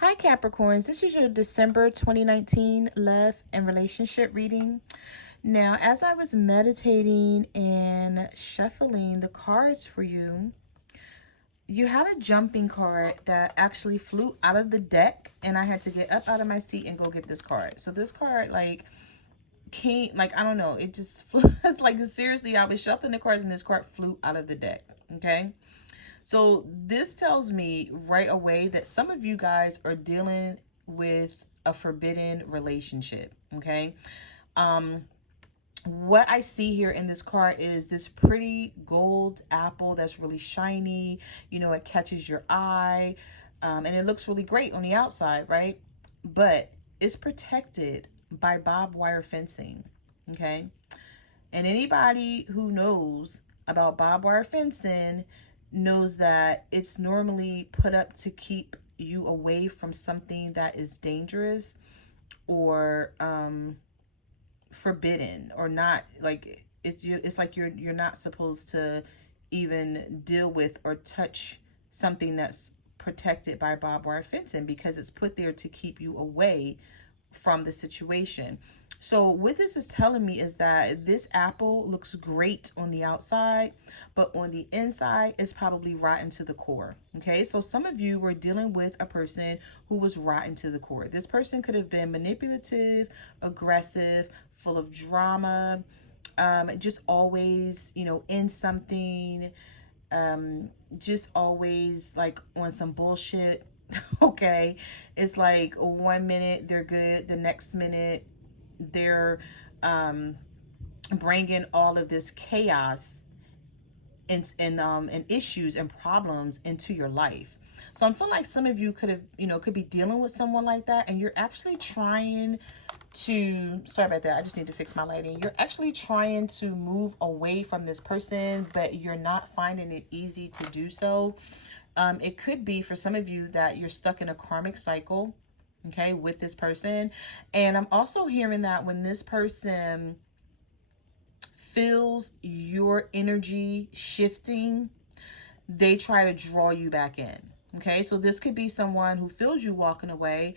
Hi Capricorns, this is your December 2019 love and relationship reading. Now, as I was meditating and shuffling the cards for you, you had a jumping card that actually flew out of the deck, and I had to get up out of my seat and go get this card. So this card came, I don't know, it just flew. It's like, seriously, I was shuffling the cards and this card flew out of the deck. Okay. So this tells me right away that some of you guys are dealing with a forbidden relationship. Okay. Um, what I see here in this card is this pretty gold apple that's really shiny. You know, it catches your eye, and it looks really great on the outside, right? But it's protected by barbed wire fencing. Okay. And anybody who knows about barbed wire fencing knows that it's normally put up to keep you away from something that is dangerous or forbidden, or not, like it's like you're not supposed to even deal with or touch something that's protected by barbed wire fencing, because it's put there to keep you away from the situation. So what this is telling me is that this apple looks great on the outside, but on the inside it's probably rotten to the core. Okay, so some of you were dealing with a person who was rotten to the core. This person could have been manipulative, aggressive, full of drama, just always, in something, just always like on some bullshit. Okay, it's like 1 minute they're good, the next minute they're um bringing all of this chaos and issues and problems into your life. So I'm feeling like some of you could be dealing with someone like that, and you're actually trying to, sorry about that, I just need to fix my lighting. You're actually trying to move away from this person, but you're not finding it easy to do so. It could be for some of you that you're stuck in a karmic cycle, okay, with this person. And I'm also hearing that when this person feels your energy shifting, they try to draw you back in. Okay, so this could be someone who feels you walking away.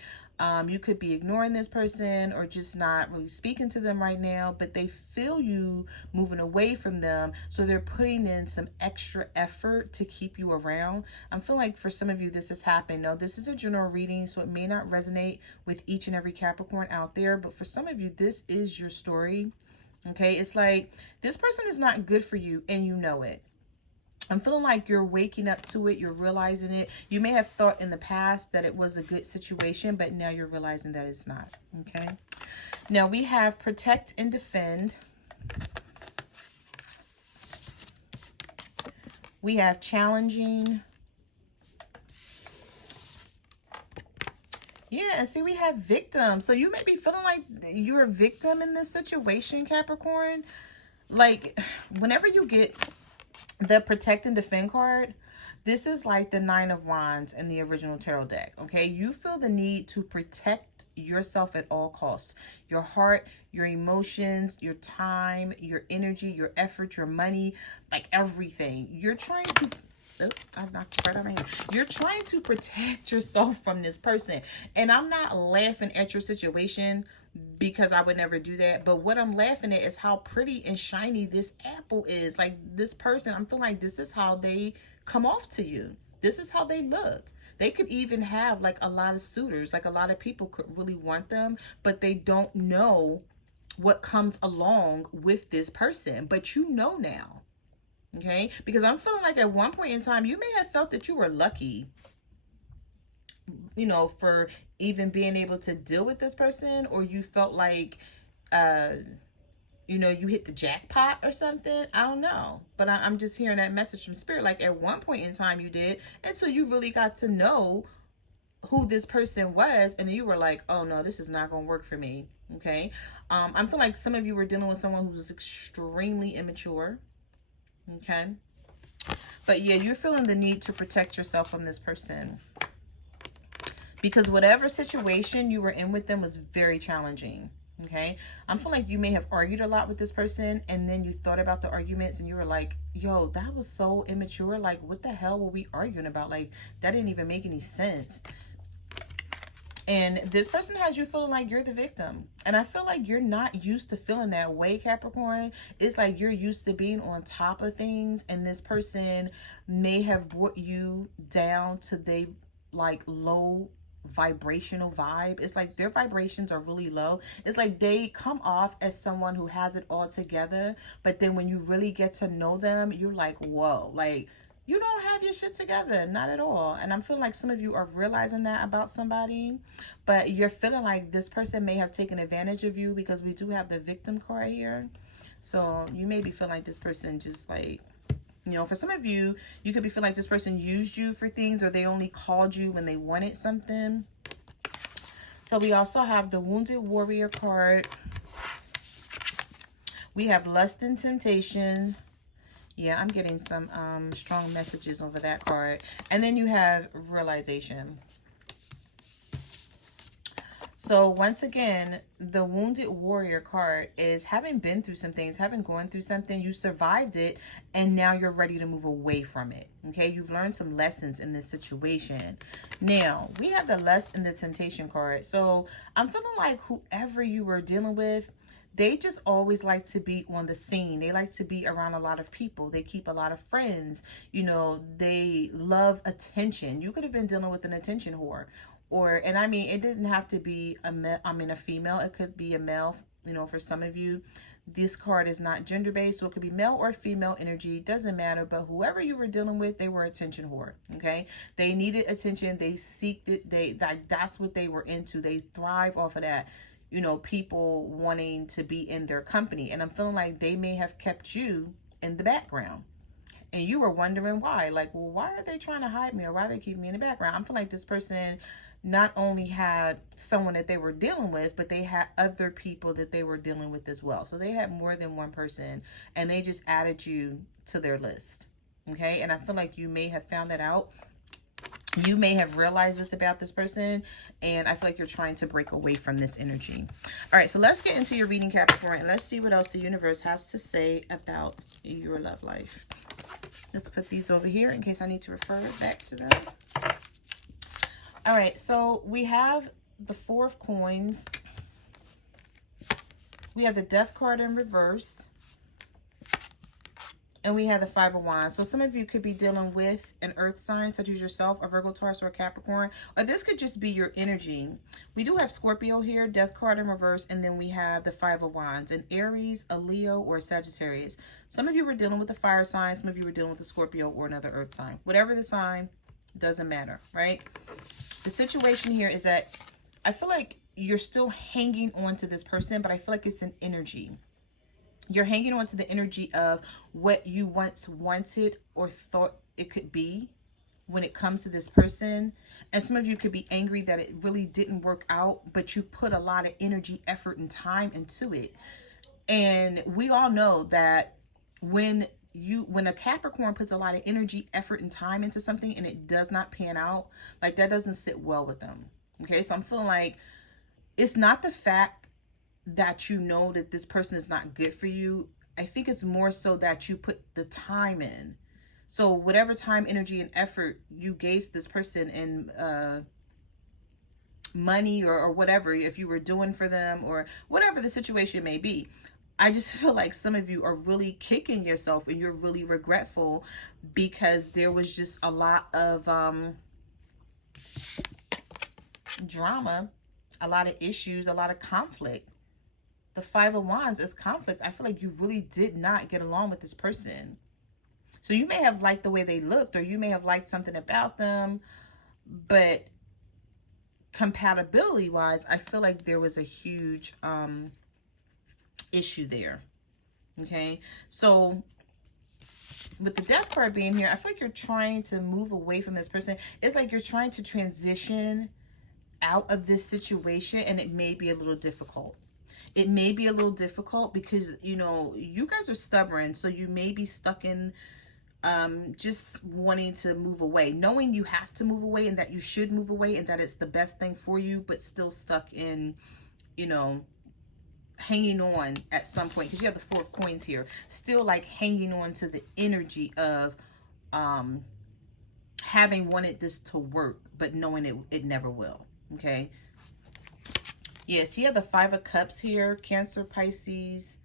You could be ignoring this person or just not really speaking to them right now, but they feel you moving away from them. So they're putting in some extra effort to keep you around. I'm feeling like for some of you, this has happened. Now, this is a general reading, so it may not resonate with each and every Capricorn out there, but for some of you, this is your story. Okay, it's like this person is not good for you and you know it. I'm feeling like you're waking up to it. You're realizing it. You may have thought in the past that it was a good situation, but now you're realizing that it's not. Okay. Now we have protect and defend. We have challenging. Yeah, and see, we have victim. So you may be feeling like you're a victim in this situation, Capricorn. Like, whenever you get the protect and defend card, this is like the Nine of Wands in the original tarot deck. Okay, you feel the need to protect yourself at all costs. Your heart, your emotions, your time, your energy, your effort, your money, like everything. You're trying to, oh, I knocked right out of my hand. You're trying to protect yourself from this person. And I'm not laughing at your situation, because I would never do that. But what I'm laughing at is how pretty and shiny this apple is. Like, this person, I'm feeling like this is how they come off to you. This is how they look. They could even have like a lot of suitors, like a lot of people could really want them, but they don't know what comes along with this person. But you know now, okay? Because I'm feeling like at one point in time, you may have felt that you were lucky, for even being able to deal with this person, or you felt like, uh, you hit the jackpot or something. I don't know. But I'm just hearing that message from spirit. Like at one point in time you did. And so you really got to know who this person was. And then you were like, oh no, this is not going to work for me. Okay. I feel like some of you were dealing with someone who was extremely immature. Okay. But yeah, you're feeling the need to protect yourself from this person, because whatever situation you were in with them was very challenging. Okay, I'm feeling like you may have argued a lot with this person, and then you thought about the arguments and you were like, yo, that was so immature. Like, what the hell were we arguing about? Like, that didn't even make any sense. And this person has you feeling like you're the victim. And I feel like you're not used to feeling that way, Capricorn. It's like you're used to being on top of things, and this person may have brought you down to they like low vibrational vibe. It's like their vibrations are really low. It's like they come off as someone who has it all together, but then when you really get to know them, you're like, whoa, like you don't have your shit together, not at all. And I'm feeling like some of you are realizing that about somebody, but you're feeling like this person may have taken advantage of you, because we do have the victim card here. So you may be feeling like this person just like, you know, for some of you, you could be feeling like this person used you for things, or they only called you when they wanted something. So we also have the Wounded Warrior card. We have Lust and Temptation. Yeah, I'm getting some strong messages over that card. And then you have Realization. So once again, the Wounded Warrior card is having been through some things, having gone through something, you survived it, and now you're ready to move away from it. Okay, you've learned some lessons in this situation. Now, we have the Lust and the Temptation card. So I'm feeling like whoever you were dealing with, they just always like to be on the scene. They like to be around a lot of people. They keep a lot of friends. You know, they love attention. You could have been dealing with an attention whore. Or, and I mean, it doesn't have to be a female. It could be a male, you know, for some of you. This card is not gender based, so it could be male or female energy. Doesn't matter. But whoever you were dealing with, they were attention whore. Okay, they needed attention. They seeked it. That's what they were into. They thrive off of that. You know, people wanting to be in their company. And I'm feeling like they may have kept you in the background. And you were wondering why. Like, well, why are they trying to hide me, or why are they keeping me in the background? I'm feeling like this person not only had someone that they were dealing with, but they had other people that they were dealing with as well. So they had more than one person, and they just added you to their list. Okay. And I feel like you may have found that out. You may have realized this about this person, and I feel like you're trying to break away from this energy. All right, so let's get into your reading, Capricorn, and let's see what else the universe has to say about your love life. Let's put these over here in case I need to refer back to them. All right, so we have the Four of Coins. We have the Death card in reverse. And we have the Five of Wands. So some of you could be dealing with an earth sign, such as yourself, a Virgo, Taurus, or a Capricorn. Or this could just be your energy. We do have Scorpio here, Death card in reverse. And then we have the Five of Wands. An Aries, a Leo, or a Sagittarius. Some of you were dealing with a fire sign. Some of you were dealing with a Scorpio or another earth sign. Whatever the sign, doesn't matter, right? The situation here is that I feel like you're still hanging on to this person, but I feel like it's an energy. You're hanging on to the energy of what you once wanted or thought it could be when it comes to this person. And some of you could be angry that it really didn't work out, but you put a lot of energy, effort, and time into it. And we all know that when a Capricorn puts a lot of energy, effort, and time into something and it does not pan out, like that doesn't sit well with them. Okay, so I'm feeling like it's not the fact that you know that this person is not good for you. I think it's more so that you put the time in. So whatever time, energy, and effort you gave this person in money or whatever, if you were doing for them or whatever the situation may be, I just feel like some of you are really kicking yourself and you're really regretful because there was just a lot of drama, a lot of issues, a lot of conflict. The Five of Wands is conflict. I feel like you really did not get along with this person. So you may have liked the way they looked, or you may have liked something about them, but compatibility wise, I feel like there was a huge issue there. Okay, so with the Death card being here, I feel like you're trying to move away from this person. It's like you're trying to transition out of this situation, and it may be a little difficult. It may be a little difficult because, you know, you guys are stubborn, so you may be stuck in just wanting to move away, knowing you have to move away and that you should move away and that it's the best thing for you, but still stuck in, you know, hanging on at some point, because you have the Four of Coins here, still like hanging on to the energy of having wanted this to work, but knowing it never will. Okay. Yes, you have the Five of Cups here. Cancer, Pisces,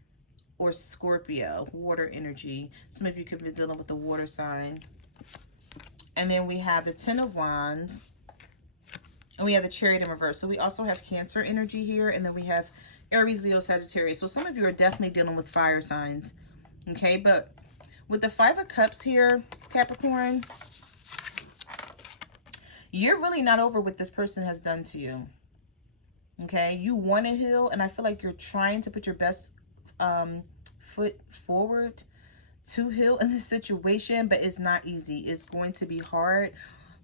or Scorpio. Water energy. Some of you could be dealing with the water sign. And then we have the Ten of Wands. And we have the Chariot in reverse. So we also have Cancer energy here. And then we have Aries, Leo, Sagittarius. So some of you are definitely dealing with fire signs. Okay, but with the Five of Cups here, Capricorn, you're really not over what this person has done to you. Okay, you want to heal, and I feel like you're trying to put your best foot forward to heal in this situation, but it's not easy. It's going to be hard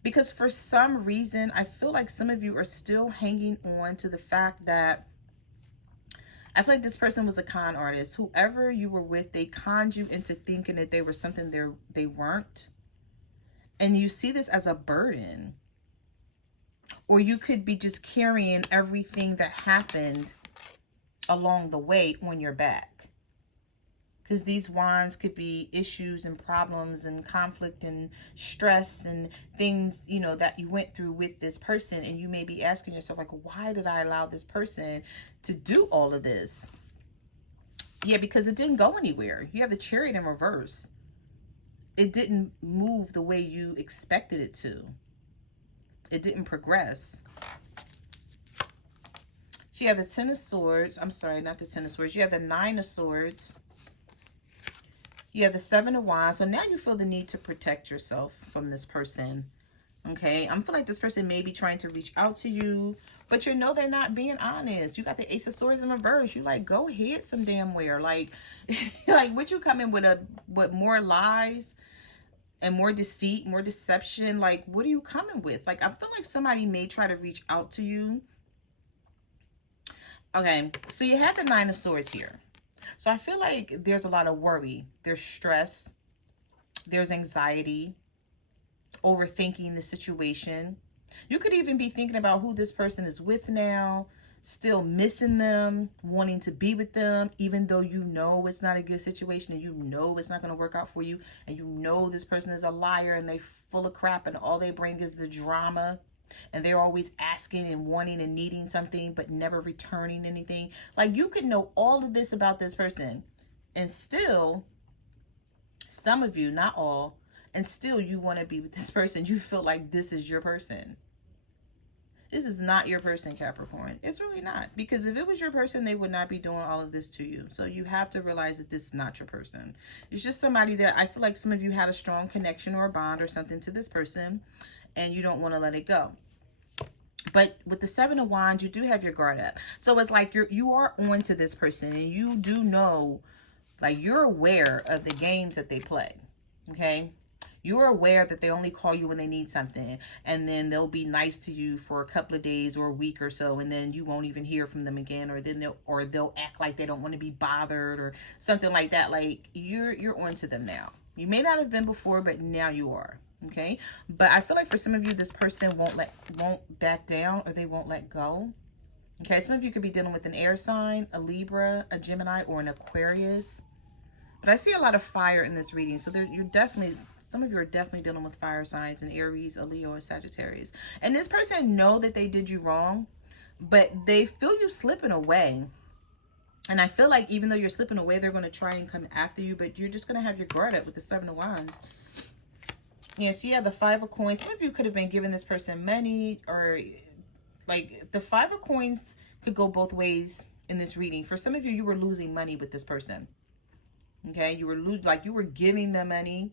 because for some reason, I feel like some of you are still hanging on to the fact that I feel like this person was a con artist. Whoever you were with, they conned you into thinking that they were something they weren't. And you see this as a burden. Or you could be just carrying everything that happened along the way on your back. Because these wands could be issues and problems and conflict and stress and things, you know, that you went through with this person. And you may be asking yourself, like, why did I allow this person to do all of this? Yeah, because it didn't go anywhere. You have the Chariot in reverse. It didn't move the way you expected it to. It didn't progress. So you have the Ten of Swords. I'm sorry, not the Ten of Swords. You have the Nine of Swords. You have the Seven of Wands. So now you feel the need to protect yourself from this person. Okay, I feel like this person may be trying to reach out to you, but you know they're not being honest. You got the Ace of Swords in reverse. You like, go ahead some damn where. Like, like, would you come in with more lies and more deceit, more deception? Like, what are you coming with? Like, I feel like somebody may try to reach out to you. Okay, so you have the Nine of Swords here. So I feel like there's a lot of worry. There's stress. There's anxiety. Overthinking the situation. You could even be thinking about who this person is with now. Still missing them. Wanting to be with them. Even though you know it's not a good situation. And you know it's not going to work out for you. And you know this person is a liar. And they're full of crap. And all they bring is the drama. And they're always asking and wanting and needing something, but never returning anything. Like, you could know all of this about this person, and still, some of you, not all, and still you want to be with this person. You feel like this is your person. This is not your person, Capricorn. It's really not. Because if it was your person, they would not be doing all of this to you. So you have to realize that this is not your person. It's just somebody that I feel like some of you had a strong connection or a bond or something to this person, and you don't want to let it go. But with the Seven of Wands, you do have your guard up. So it's like you are on to this person, and you do know, like, you're aware of the games that they play. Okay? You're aware that they only call you when they need something, and then they'll be nice to you for a couple of days or a week or so, and then you won't even hear from them again, or then they'll act like they don't want to be bothered or something like that. Like, you're on to them now. You may not have been before, but now you are. Okay, but I feel like for some of you, this person won't back down, or they won't let go. Okay, some of you could be dealing with an air sign, a Libra, a Gemini, or an Aquarius. But I see a lot of fire in this reading, so you're definitely, some of you are definitely dealing with fire signs, an Aries, a Leo, or Sagittarius. And this person know that they did you wrong, but they feel you slipping away. And I feel like even though you're slipping away, they're going to try and come after you, but you're just going to have your guard up with the Seven of Wands. Yes, you have the Five of Coins. Some of you could have been giving this person money, or like the Five of Coins could go both ways in this reading. For some of you, you were losing money with this person. Okay, you were giving them money,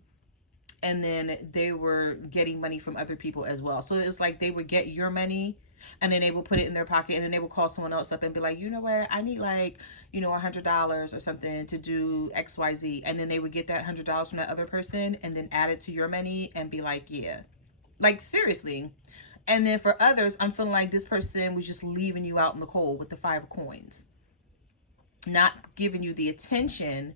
and then they were getting money from other people as well. So it was like they would get your money, and then they will put it in their pocket, and then they will call someone else up and be like, you know what, I need like, you know, $100 or something to do XYZ. And then they would get that $100 from that other person and then add it to your money and be like, yeah, like seriously. And then for others, I'm feeling like this person was just leaving you out in the cold with the Five of Coins, not giving you the attention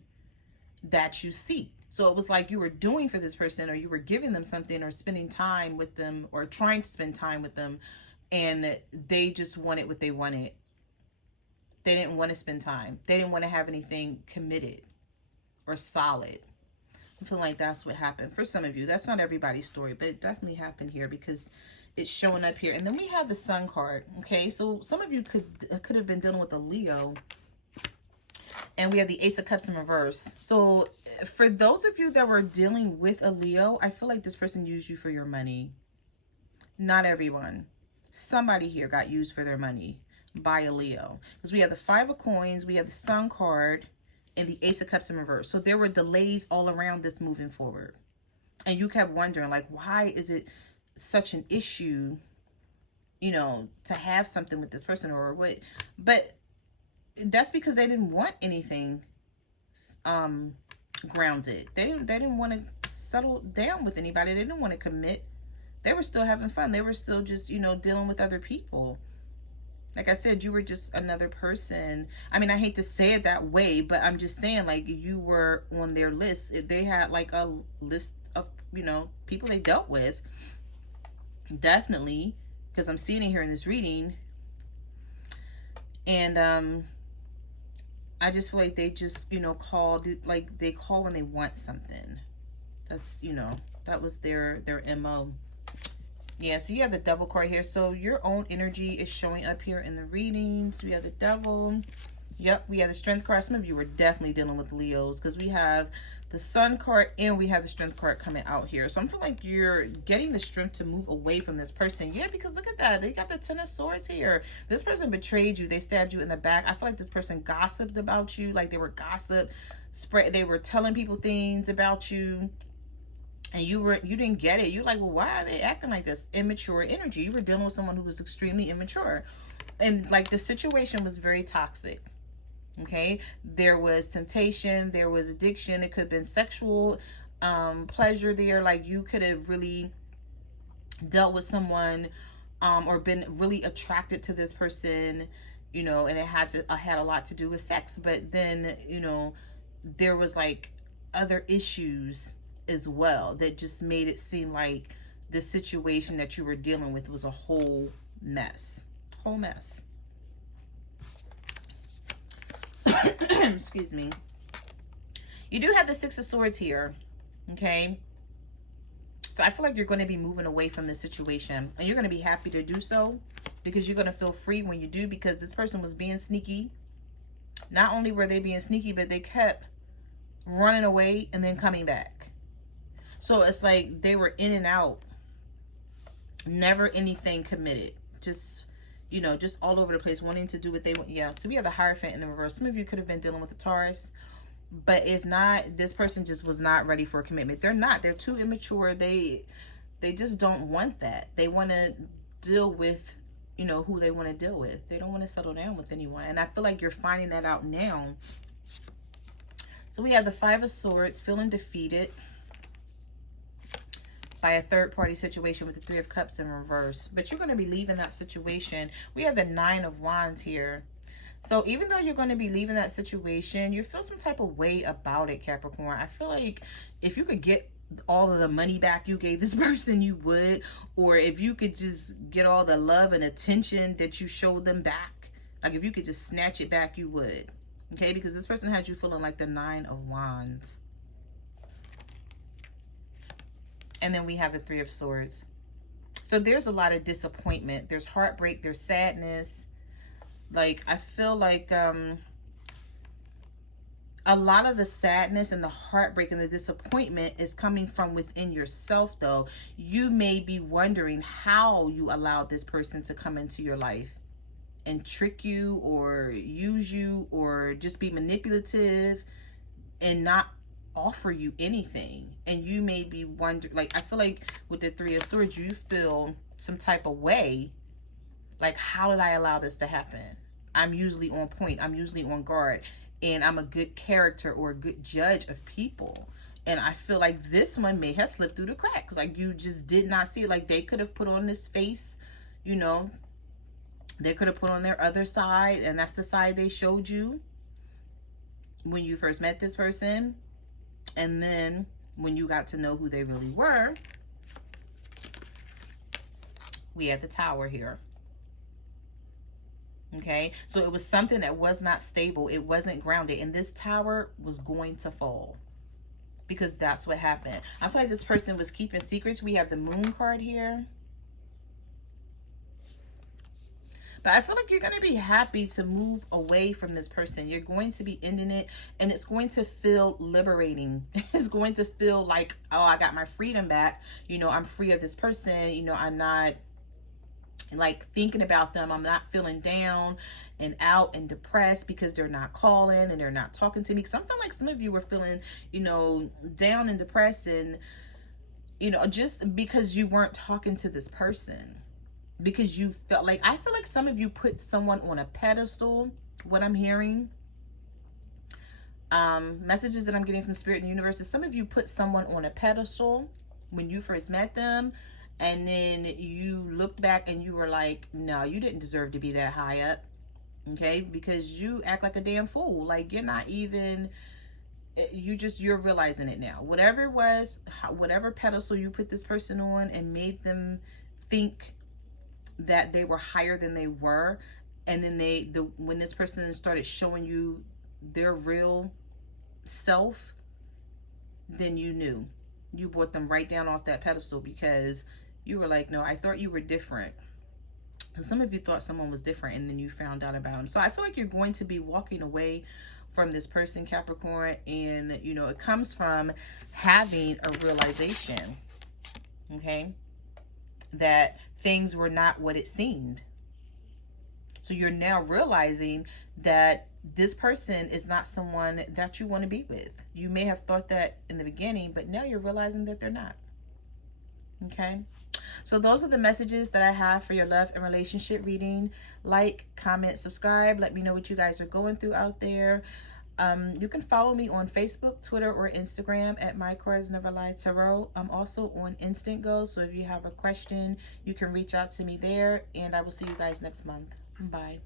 that you seek. So it was like you were doing for this person, or you were giving them something, or spending time with them, or trying to spend time with them, and they just wanted what they wanted. They didn't want to spend time. They didn't want to have anything committed or solid. I feel like that's what happened for some of you. That's not everybody's story, but it definitely happened here, because it's showing up here. And then we have the Sun card. Okay, so some of you could have been dealing with a Leo. And we have the Ace of Cups in reverse. So for those of you that were dealing with a Leo, I feel like this person used you for your money. Not everyone. Somebody here got used for their money by a Leo. Because we have the Five of Coins, we have the Sun card, and the Ace of Cups in reverse. So there were delays all around this moving forward. And you kept wondering, like, why is it such an issue, you know, to have something with this person or what? But that's because they didn't want anything grounded. They didn't want to settle down with anybody. They didn't want to commit. They were still having fun. They were still just, you know, dealing with other people. Like I said, you were just another person. I mean, I hate to say it that way, but I'm just saying, like, you were on their list. They had like a list of, you know, people they dealt with. Definitely, because I'm seeing it here in this reading. And I just feel like they just, you know, called it, like they call when they want something. That's, you know, that was their MO. Yeah, so you have the Devil card here. So your own energy is showing up here in the readings. We have the Devil. Yep, we have the Strength card. Some of you were definitely dealing with Leos because we have the Sun card and we have the Strength card coming out here. So I'm feeling like you're getting the strength to move away from this person. Yeah, because look at that. They got the Ten of Swords here. This person betrayed you. They stabbed you in the back. I feel like this person gossiped about you. Like they were they were telling people things about you. And you didn't get it. You're like, well, why are they acting like this? Immature energy. You were dealing with someone who was extremely immature. And like the situation was very toxic. Okay, there was temptation, there was addiction, it could have been sexual pleasure there. Like you could have really dealt with someone or been really attracted to this person, you know, and it had a lot to do with sex. But then, you know, there was like other issues as well that just made it seem like the situation that you were dealing with was a whole mess. Excuse me. You do have the Six of Swords here. Okay. So I feel like you're going to be moving away from this situation. And you're going to be happy to do so. Because you're going to feel free when you do. Because this person was being sneaky. Not only were they being sneaky, but they kept running away and then coming back. So it's like they were in and out. Never anything committed. Just, you know, just all over the place, wanting to do what they want. Yeah, so we have the Hierophant in the reverse. Some of you could have been dealing with a Taurus. But if not, this person just was not ready for a commitment. They're not. They're too immature. They just don't want that. They want to deal with, you know, who they want to deal with. They don't want to settle down with anyone. And I feel like you're finding that out now. So we have the Five of Swords, feeling defeated by a third-party situation with the Three of Cups in reverse. But you're going to be leaving that situation. We have the Nine of Wands here. So even though you're going to be leaving that situation, you feel some type of way about it, Capricorn. I feel like if you could get all of the money back you gave this person, you would. Or if you could just get all the love and attention that you showed them back. Like if you could just snatch it back, you would. Okay, because this person has you feeling like the Nine of Wands. And then we have the Three of Swords. So there's a lot of disappointment. There's heartbreak. There's sadness. Like, I feel like a lot of the sadness and the heartbreak and the disappointment is coming from within yourself, though. You may be wondering how you allowed this person to come into your life and trick you or use you or just be manipulative and not offer you anything. And you may be wondering, like, I feel like with the Three of Swords, you feel some type of way. Like, how did I allow this to happen? I'm usually on point. I'm usually on guard. And I'm a good character or a good judge of people. And I feel like this one may have slipped through the cracks. Like, you just did not see it. Like, they could have put on this face, you know. They could have put on their other side. And that's the side they showed you when you first met this person. And then when you got to know who they really were, we have the Tower here. Okay, so it was something that was not stable. It wasn't grounded. And this Tower was going to fall. Because that's what happened. I feel like this person was keeping secrets. We have the Moon card here. But I feel like you're going to be happy to move away from this person. You're going to be ending it, and it's going to feel liberating. It's going to feel like, oh, I got my freedom back. You know, I'm free of this person. You know, I'm not like thinking about them. I'm not feeling down and out and depressed because they're not calling and they're not talking to me. Because I'm feeling like some of you were feeling, you know, down and depressed, and, you know, just because you weren't talking to this person, because you felt like, I feel like some of you put someone on a pedestal. What I'm hearing, messages that I'm getting from Spirit and Universe, is some of you put someone on a pedestal when you first met them, and then you looked back and you were like, no, you didn't deserve to be that high up. Okay, because you act like a damn fool. Like, you're not even, you're realizing it now. Whatever it was, whatever pedestal you put this person on and made them think that they were higher than they were, and then when this person started showing you their real self, then you knew. You brought them right down off that pedestal, because you were like, no, I thought you were different. Some of you thought someone was different, and then you found out about them. So I feel like you're going to be walking away from this person, Capricorn, and, you know, it comes from having a realization, okay, that things were not what it seemed. So you're now realizing that this person is not someone that you want to be with. You may have thought that in the beginning, but now you're realizing that they're not. Okay. So those are the messages that I have for your love and relationship reading. Like, comment, subscribe. Let me know what you guys are going through out there. You can follow me on Facebook, Twitter, or Instagram at My Cards Never Lie Tarot. I'm also on Instant Go, so if you have a question, you can reach out to me there, and I will see you guys next month. Bye.